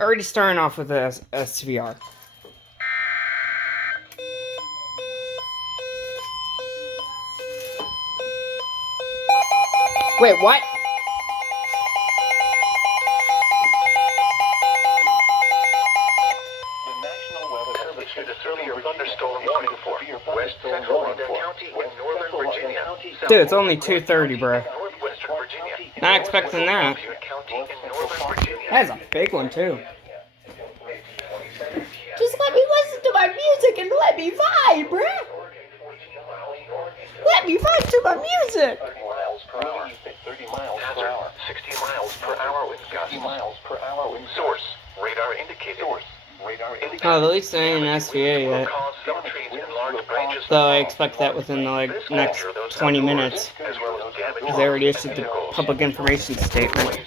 Already starting off with a SVR. Wait, what? The National Weather Service issued a severe thunderstorm warning for West Central Loudon County in Northern Virginia. Dude, it's only 2:30, bro. Northwestern Virginia. Not expecting that. County in Northern Virginia. That's a big one, too. Just let me listen to my music and let me vibe, bruh. Let me vibe to my music. 30 miles per hour. 60 miles per hour wind gusts. 60 miles per hour wind. Source. Radar indicated. Oh, at least there ain't an SVA yet. Though I expect that within the next 20 minutes. Because they already issued the public information statement.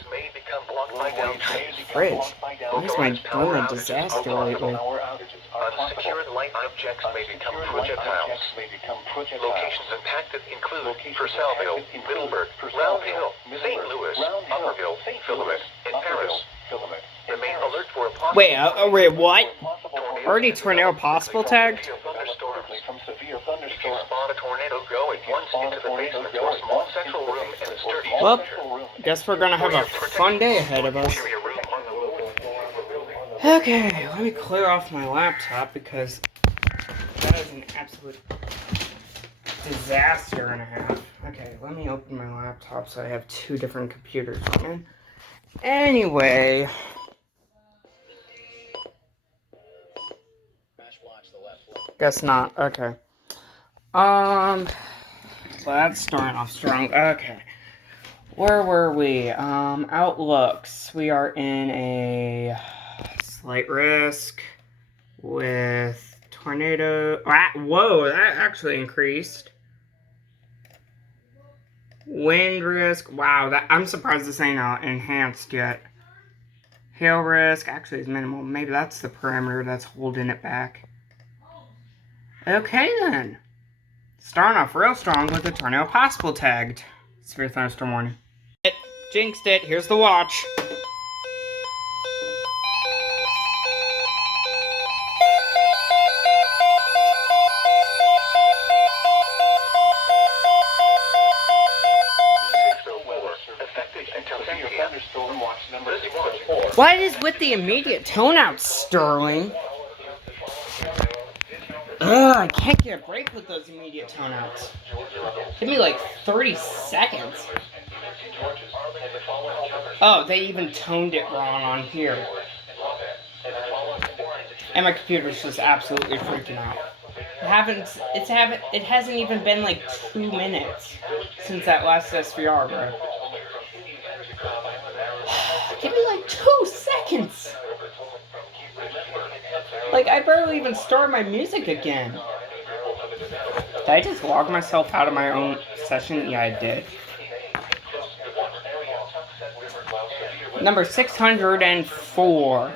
Fridge. Why is my doing a disaster lately? Unsecured light objects may become projectiles. Locations impacted include Purcellville, Middleburg, Round Hill, St. Louis, Upperville, Philomet, and Paris. Remain alert for a possible Wait, what? Already tornado possible tagged? From severe thunderstorms. If you spot a tornado going once into the basement or small central room in a sturdy Well, structure, guess we're gonna have a fun day ahead of us. interior room on the move. Okay, let me clear off my laptop because that is an absolute disaster and a half. Okay, let me open my laptop so I have two different computers running. Anyway. Guess not. Okay. That's starting off strong. Okay. Where were we? Outlooks. We are in a slight risk with tornado. Whoa, that actually increased. Wind risk. Wow, I'm surprised this ain't enhanced yet. Hail risk actually is minimal. Maybe that's the parameter that's holding it back. Okay then. Starting off real strong with the tornado possible tagged. Severe thunderstorm warning. Jinxed it. Here's the watch. What is with the immediate tone out, Sterling? Ugh, I can't get a break with those immediate tone outs. Give me like 30 seconds. Oh, they even toned it wrong on here. And my computer's just absolutely freaking out. It hasn't even been like 2 minutes since that last SVR, bro. Give me like 2 seconds. Like, I barely even started my music again. Did I just log myself out of my own session? Yeah, I did. Number 604.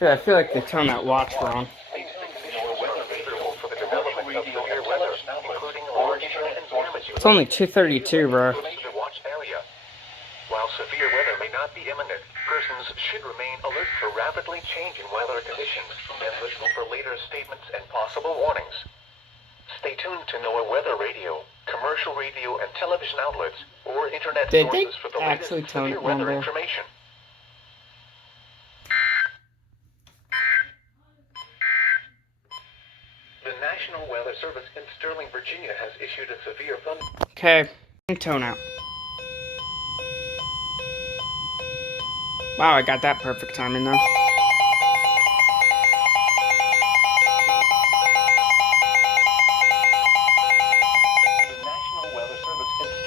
Dude, I feel like they turned that watch wrong. It's only 2:32, bro. While severe weather may not be imminent, persons should remain alert for rapidly changing weather conditions and listen for later statements and possible warnings. Stay tuned to NOAA Weather Radio, commercial radio and television outlets, or internet Did they sources for the actually latest tone severe it weather wrong there? information. The National Weather Service in Sterling, Virginia has issued a severe thunderstorm. Okay, tone out. Wow, I got that perfect timing though.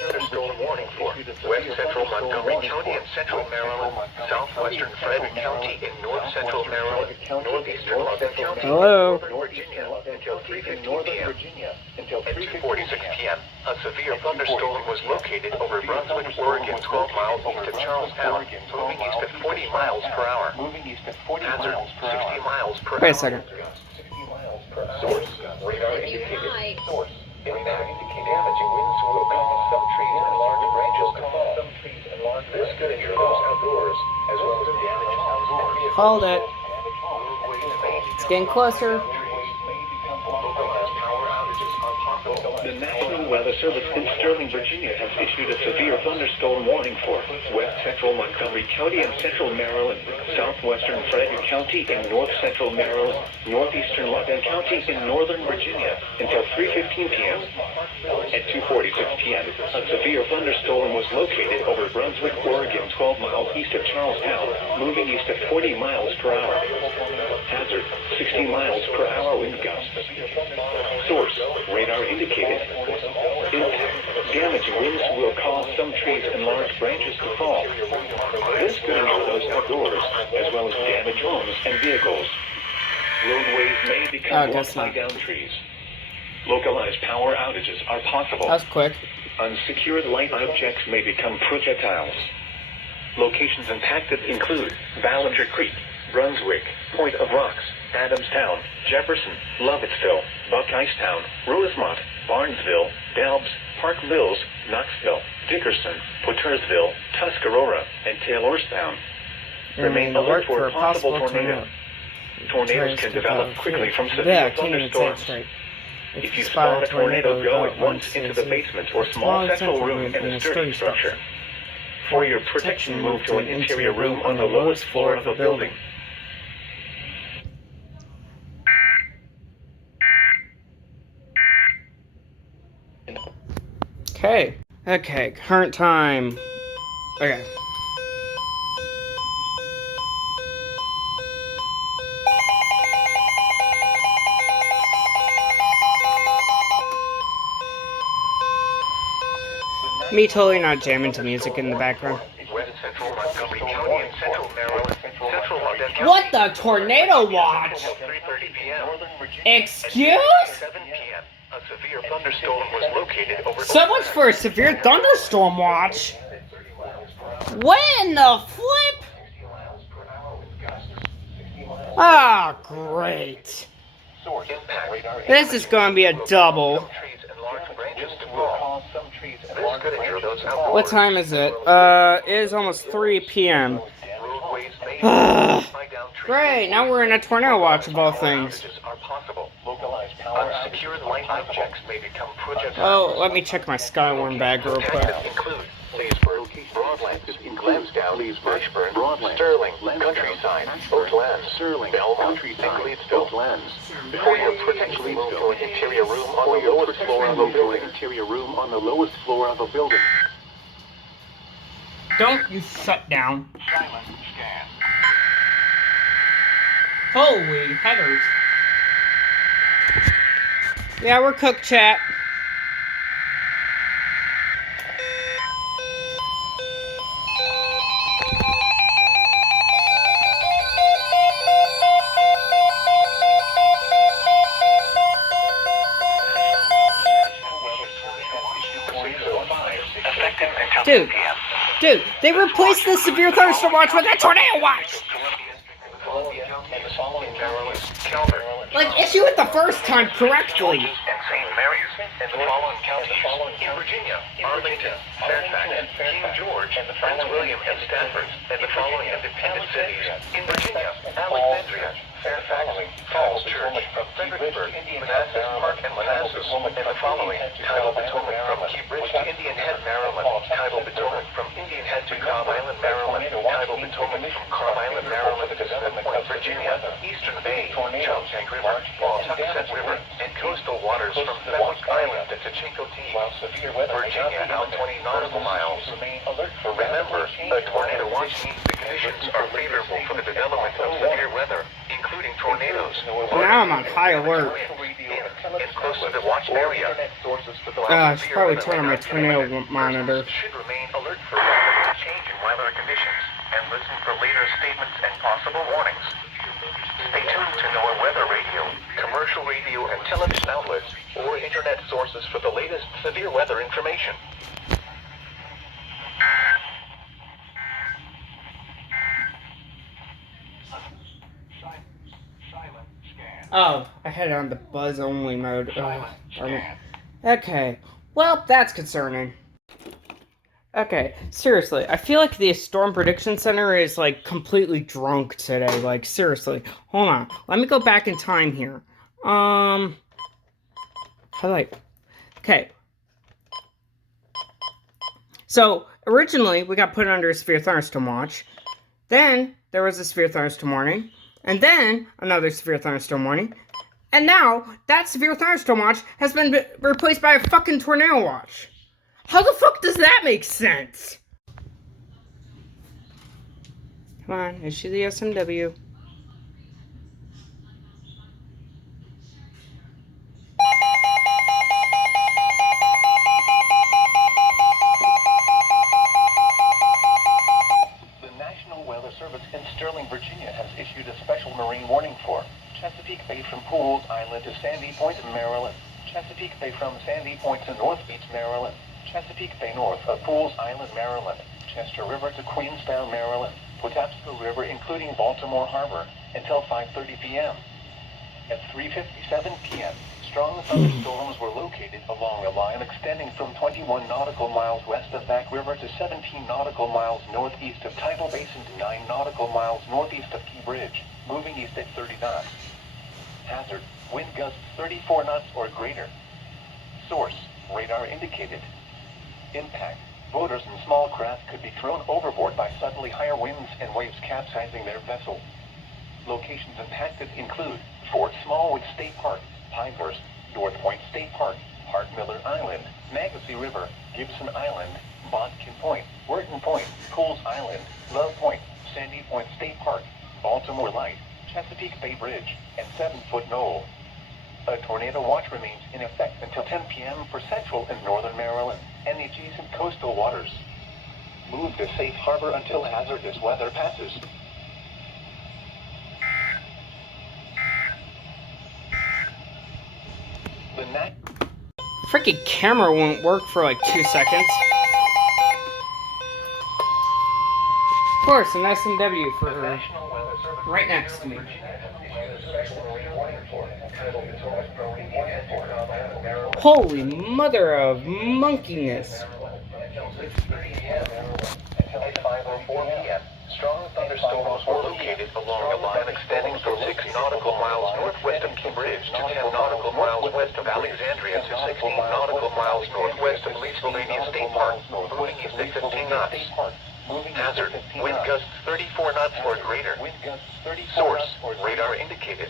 Thunderstorm warning for West Central Montgomery County in Central Maryland, Southwestern Frederick County in North Central Maryland, Northeastern Loudon County, Hello. Northern Virginia until 3:15 p.m. At 2:46 p.m., a severe thunderstorm was located over Brunswick, Oregon, 12 miles east of Charlestown, moving east at 40 miles per hour. Hazard, 60 miles per hour. Wait a second. Source, radar indicated. Source, impact. Damaging winds will cause some trees and large branches to fall. This could injure those outdoors, as well as damage homes and vehicles. Called it. Roadways may It's getting closer. localized power outages are possible. The National Weather Service in Sterling, Virginia has issued a severe thunderstorm warning for west central Montgomery County and central Maryland, southwestern Frederick County and north central Maryland, northeastern London County in northern Virginia until 3:15 p.m. At 2:46 p.m., a severe thunderstorm was located over Brunswick, Oregon, 12 miles east of Charlestown, moving east at 40 miles per hour. Hazard, 60 miles per hour wind gusts. Source, radar indicated. Impact, damaging winds will cause some trees and large branches to fall. This could injure those outdoors, as well as damage homes and vehicles. Roadways may become blocked by downed trees. Localized power outages are possible. That was quick. Unsecured light objects may become projectiles. Locations impacted include Ballinger Creek, Brunswick, Point of Rocks, Adamstown, Jefferson, Lovettsville, Buckeystown, Rosemont, Barnesville, Delbs, Park Mills, Knoxville, Dickerson, Pottersville, Tuscarora, and Taylorstown. Remain alert for a possible tornado. Tornadoes can develop quickly from severe thunderstorms. If you spot a tornado, go at once into the basement or small central room in a sturdy structure. For your protection, move to an interior room on the lowest floor of the building. Okay, current time. Okay. Me totally not jamming to music in the background. West central Montgomery County and central Maryland, central London County. What the tornado watch? Until 3:30 p.m. Excuse? 7 p.m. A severe thunderstorm was located over. So much for a severe thunderstorm watch. When the flip? Ah, great. This is going to be a double. Trees and large branches to fall. This could injure those outdoors. What time is it? It is almost 3 p.m. Roadways may be blocked by downed trees. Great, now we're in a tornado watch of all things. Outages are possible. Unsecured light objects may become projectiles. Oh, let me check my Skywarn bag real quick. Impacted include Leesburg, Broadlands, Lansdowne, Ashburn, Sterling, Countryside, Oatlands, Belmont, and Gleadsville. For your protection, move to an interior room on the lowest floor of a building. Interior room on the lowest floor of a building. Don't you shut down. Silent scan. Holy headers. Yeah, we're cooked, chat. Dude, they replaced the severe thunderstorm watch with a tornado watch! Like, issue it the first time correctly. And St. Mary's, and the following counties in Virginia: Arlington, Fairfax, King George, Prince William, and Stafford, and the following independent cities in Virginia: Alexandria, Fairfax, Falls Church, Fredericksburg, Manassas Park, and Manassas, and the following: Tidal Potomac from Key Bridge to Indian Head, Maryland; Tidal Potomac from Indian Head to Cobb Island, Maryland; Tidal Potomac from Cobb Island, Maryland to Smith Point, Virginia; Eastern Bay, Choptank River, Pawtucket River, and coastal waters from Fenwick Island to Chincoteague, Virginia, out 20 nautical miles. Remember, a tornado watch means the conditions are favorable for the development of severe weather, including tornadoes. Now I'm on high alert. In close to the watch area. I should probably turn on my tornado monitor. Should remain alert for rapid change in weather conditions and listen for later statements and possible warnings. Stay tuned to NOAA Weather Radio, commercial radio and television outlets, or internet sources for the latest severe weather information. Oh, I had it on the buzz only mode. Oh, darn it. Okay, well, that's concerning. Okay, seriously, I feel like the Storm Prediction Center is like completely drunk today. Like, seriously. Hold on. Let me go back in time here. How do I. Okay. So, originally, we got put under a severe thunderstorm watch. Then, there was a severe thunderstorm warning. And then, another severe thunderstorm warning. And now, that severe thunderstorm watch has been replaced by a fucking tornado watch. How the fuck does that make sense? Come on, issue the SMW. The National Weather Service in Sterling, Virginia has issued a special marine warning for Chesapeake Bay from Pools Island to Sandy Point, Maryland. Chesapeake Bay from Sandy Point to North Beach, Maryland. Chesapeake Bay north of Pools Island, Maryland. Chester River to Queenstown, Maryland. Patapsco River including Baltimore Harbor until 5:30 p.m. At 3:57 p.m., strong thunderstorms were located along a line extending from 21 nautical miles west of Back River to 17 nautical miles northeast of Tidal Basin to 9 nautical miles northeast of Key Bridge, moving east at 30 knots. Hazard, wind gusts 34 knots or greater. Source, radar indicated. Impact, boaters and small craft could be thrown overboard by suddenly higher winds and waves capsizing their vessel. Locations impacted include Fort Smallwood State Park, Pinehurst, North Point State Park, Hart Miller Island, Magacy River, Gibson Island, Bodkin Point, Wharton Point, Pools Island, Love Point, Sandy Point State Park, Baltimore Light, Chesapeake Bay Bridge, and 7-foot Knoll. A tornado watch remains in effect until 10 p.m. for central and northern Maryland and the adjacent coastal waters. Move to safe harbor until hazardous weather passes. Freaking camera won't work for like 2 seconds. Of course, an SMW for her. Right next to me. Holy mother of monkeyness. Strong thunderstorms were located along a line extending from 6 nautical miles northwest of Key Bridge to 10 nautical miles west of Alexandria to 16 nautical miles northwest of Leesylvania State Park, moving east at 15 knots. Hazard, wind gusts 34 knots or greater. Source, radar indicated.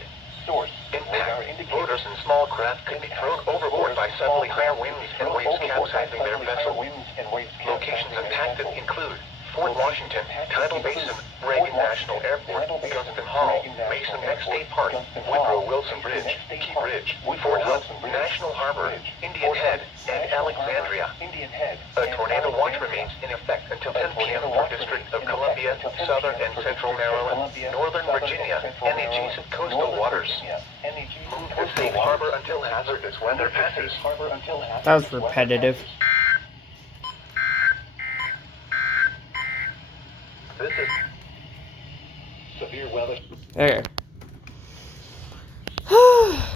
Impact, boaters and small craft could be thrown overboard by suddenly higher winds and waves capsizing their vessel. Locations impacted include Fort Washington, Tidal Basin, Reagan National Airport, Gunston Hall, Mason Neck State Park, Woodrow Wilson Bridge, Key Bridge, Fort Hood, National Harbor, Indian Head, and Alexandria. A tornado watch remains in effect until 10 p.m. for District of Columbia, Southern and Central Maryland, Northern Virginia, and the adjacent coastal waters. Move to safe harbor until hazardous weather passes. That was repetitive. This is severe weather. Okay.